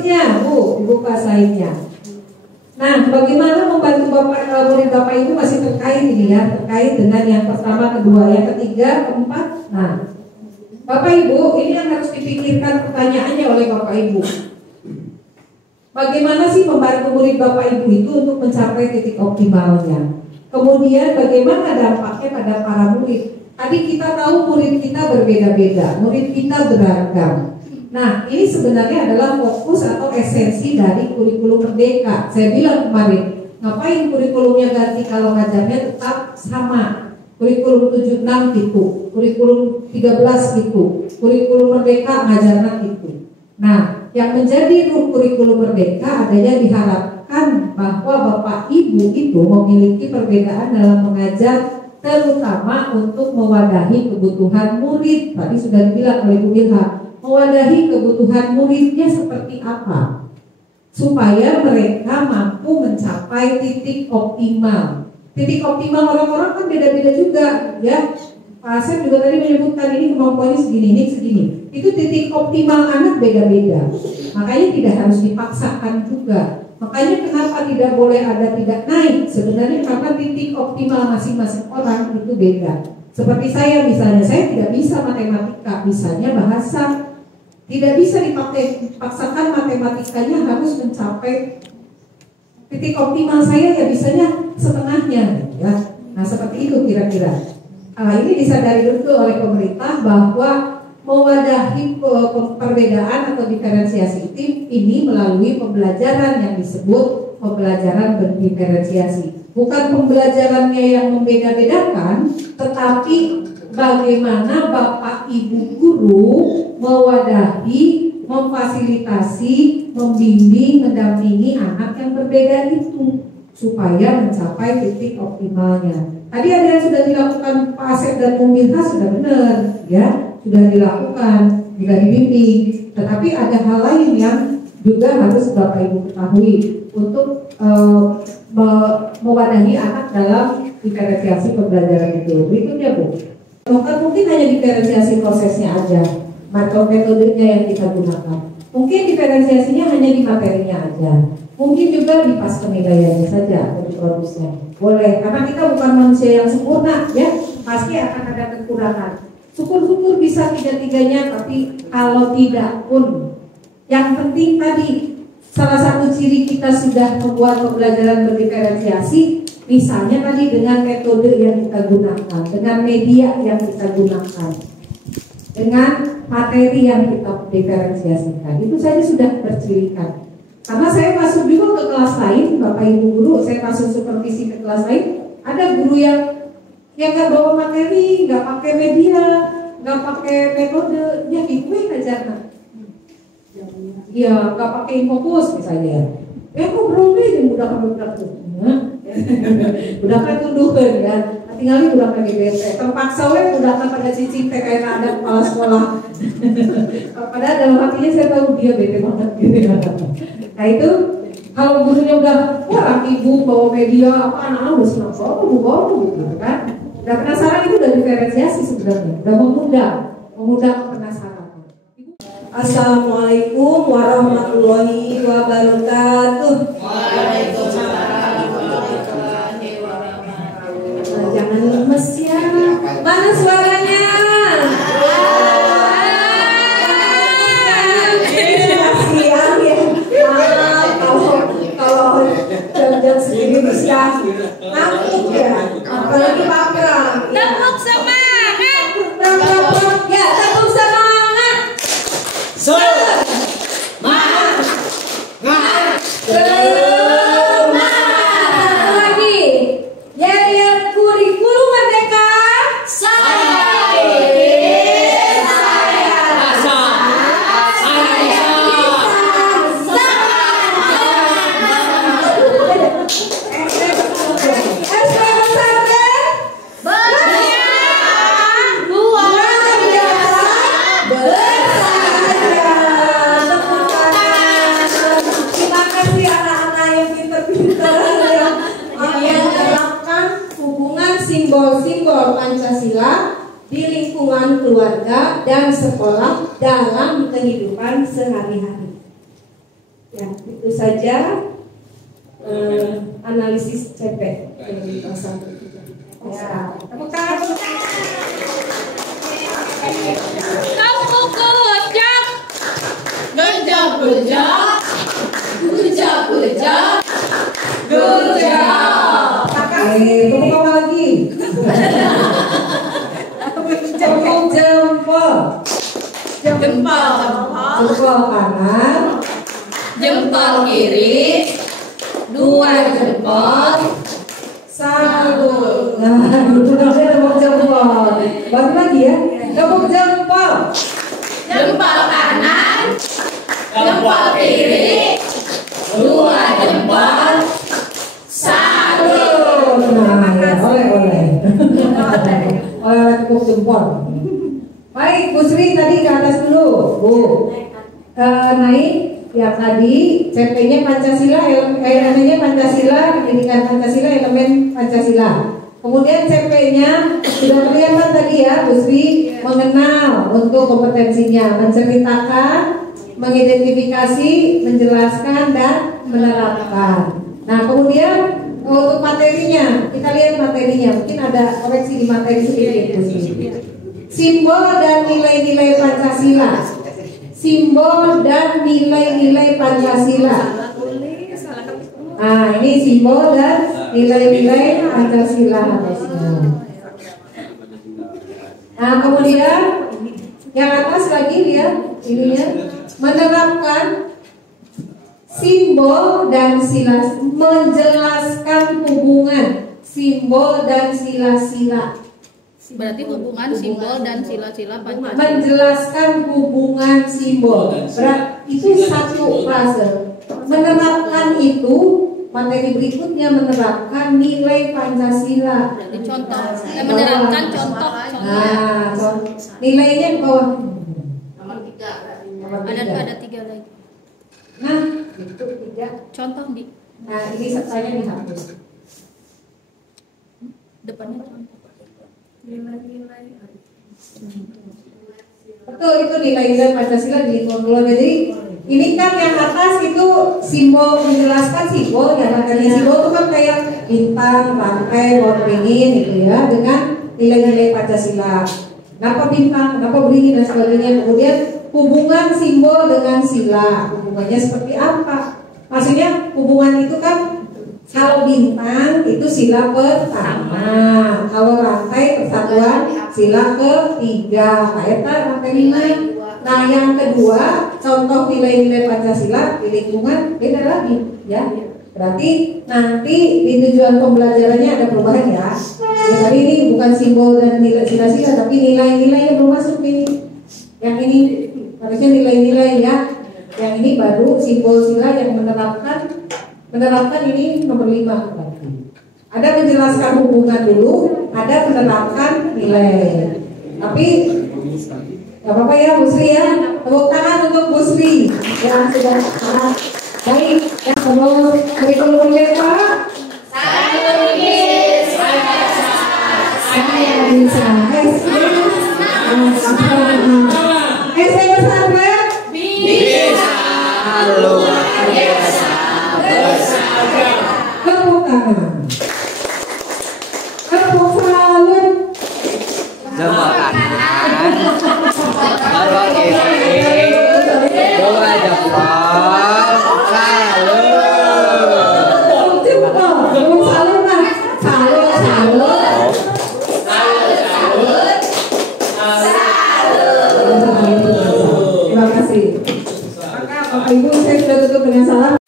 Berikutnya, Bu, Ibu kelas lainnya. Nah, bagaimana membantu murid Bapak Ibu masih terkait ini ya, terkait dengan yang pertama, kedua, yang ketiga, keempat. Nah, Bapak Ibu, ini yang harus dipikirkan pertanyaannya oleh Bapak Ibu. Bagaimana sih membantu murid Bapak Ibu itu untuk mencapai titik optimalnya? Kemudian bagaimana dampaknya pada para murid? Tadi kita tahu murid kita berbeda-beda, murid kita beragam. Nah, ini sebenarnya adalah fokus atau esensi dari kurikulum Merdeka. Saya bilang kemarin, ngapain kurikulumnya ganti kalau ngajarnya tetap sama. Kurikulum 76 gitu, kurikulum 13 gitu, kurikulum Merdeka ngajarnya gitu. Nah, yang menjadi kurikulum Merdeka adanya diharapkan bahwa Bapak Ibu itu memiliki perbedaan dalam mengajar, terutama untuk mewadahi kebutuhan murid. Tadi sudah dibilang oleh Bu Ilha, mewadahi kebutuhan muridnya seperti apa supaya mereka mampu mencapai titik optimal. Titik optimal orang-orang kan beda-beda juga ya. Pak Asep juga tadi menyebutkan ini kemampuannya segini, ini segini. Itu titik optimal anak beda-beda. Makanya tidak harus dipaksakan juga. Makanya kenapa tidak boleh ada tidak naik? Sebenarnya karena titik optimal masing-masing orang itu beda. Seperti saya misalnya, saya tidak bisa matematika, misalnya bahasa. Tidak bisa dipaksakan matematikanya harus mencapai titik optimal saya ya bisanya setengahnya ya. Nah seperti itu kira-kira. Ini disadari betul oleh pemerintah bahwa mewadahi perbedaan atau diferensiasi ini melalui pembelajaran yang disebut pembelajaran berdiferensiasi. Bukan pembelajarannya yang membeda-bedakan, tetapi bagaimana Bapak Ibu guru mewadahi, memfasilitasi, membimbing, mendampingi anak yang berbeda itu supaya mencapai titik optimalnya. Tadi ada yang sudah dilakukan Pak Asep dan Bu Milha sudah benar, ya sudah dilakukan, juga dibimbing. Tetapi ada hal lain yang juga harus Bapak Ibu ketahui untuk mewadahi anak dalam diferensiasi pembelajaran itu. Berikutnya Bu, mungkin hanya diferensiasi prosesnya aja, metodenya yang kita gunakan. Mungkin diferensiasinya hanya di materinya aja. Mungkin juga di pas penilaiannya saja atau di produksinya. Boleh, karena kita bukan manusia yang sempurna, ya. Pasti akan ada kekurangan. Syukur-syukur bisa tiga-tiganya, tapi kalau tidak pun, yang penting tadi salah satu ciri kita sudah membuat pembelajaran berdiferensiasi, misalnya tadi dengan metode yang kita gunakan, dengan media yang kita gunakan, dengan materi yang kita diferensiasikan, itu saja sudah tercirikan. Karena saya masuk juga ke kelas lain, Bapak Ibu guru, saya masuk supervisi ke kelas lain, ada guru yang nggak bawa materi, nggak pakai media, nggak pakai metode, ya ikutin aja. Iya, nggak pakai infokus misalnya. Ngobrol deh, budak-budak tuh, budak kan tundukan ya. Tinggalin budak PBBT, terpaksa we budak pada cicing kayak ada kepala sekolah. Padahal dalam hatinya saya tahu dia bete banget gitu. Nah itu kalau gurunya udah wah ibu bawa media apa anak-anak udah senang bawa gitu kan. Udah penasaran itu udah diferensiasi sebenarnya, udah mengundang penasaran. Assalamualaikum warahmatullahi wabarakatuh. Waalaikumsalam warahmatullahi wabarakatuh. Jangan lemes ya. Mana suaranya? Siang ya. Kalau jam-jam segini bisa ngantuk ya. Apalagi Pram. Tepuk semangat. Ya, tepuk semangat. Simbol-simbol Pancasila di lingkungan keluarga dan sekolah dalam kehidupan sehari-hari. Ya, itu saja analisis CP dari pasal 3. Ya, tepuk tangan. Kamu kocak. Gejak, gejak, gejak, gejak, gejak. Tepuk apa lagi? Tepuk jempol. Jempol, Jempol kanan. jempol kiri, 2 jempol, Satu. Nah, itu namanya tepuk jempol. Baru lagi ya. Tepuk jempol. jempol kanan, jempol kiri, 2 jempol, 1. Nah, ya, oleh. Oleh tepuk jempol. Baik, Bu Sri tadi ke atas dulu, Bu. Naik. Ya tadi CP-nya Pancasila, elemennya Pancasila, pendidikan Pancasila, elemen Pancasila. Kemudian CP-nya sudah kelihatan tadi ya, Bu Sri, mengenal untuk kompetensinya, menceritakan, mengidentifikasi, menjelaskan dan menerapkan. Nah kemudian untuk materinya, kita lihat materinya, mungkin ada koreksi di materi sedikit, Bu Sri. Simbol dan nilai-nilai Pancasila. Simbol dan nilai-nilai Pancasila. Nah, ini simbol dan nilai-nilai Pancasila. Nah, kemudian yang atas lagi lihat ininya, menerapkan simbol dan sila, menjelaskan hubungan simbol dan sila-sila. Berarti hubungan simbol dan sila-sila Pancasila. Menjelaskan hubungan simbol. Itu satu frase. Menerapkan itu, materi berikutnya menerapkan nilai Pancasila. Berarti contoh. Menerapkan contoh. Nah, nilainya ke bawah. Nomor 3. Ada 3 lagi. Nah, itu 3. Contoh di Nah, ini saya dihapus. depannya contoh. Betul, itu nilai-nilai Pancasila di lingkungan luar. Jadi ini kan yang atas itu simbol, menjelaskan simbol, yang makanya simbol itu kan kayak bintang, rantai, pohon beringin gitu ya, dengan nilai-nilai Pancasila. Kenapa bintang, kenapa beringin dan sebagainya. Kemudian hubungan simbol dengan sila, hubungannya seperti apa? Maksudnya hubungan itu kan, kalau bintang itu sila pertama, kalau rantai persatuan sila ketiga, eta rantai 5. Nah yang kedua, contoh nilai-nilai Pancasila di lingkungan beda lagi, ya. Berarti nanti di tujuan pembelajarannya ada perubahan ya. Ya tadi ini bukan simbol dan nilai sila-sila, tapi nilai-nilai yang belum masuk ini. Yang ini harusnya nilai-nilai ya. Yang ini baru simbol sila yang menerapkan ini nomor 5 berarti. Ada menjelaskan hubungan dulu, ada menerapkan nilai. Tapi gak apa-apa ya Bu Sri ya. Tepuk tangan untuk Bu Sri yang sudah sangat baik. Ya, sebelum kurikulum Pak. Saya bisa. SD pesantren Bisa luar biasa bersahaja. tepuk tangan. Tepuk salut. Jempol kanan, jempol kiri, 2 jempol, salut. Jempol, tepuk salut Pak. Salut. Terima kasih. Maka Bapak Ibu saya sudah tutup dengan salam.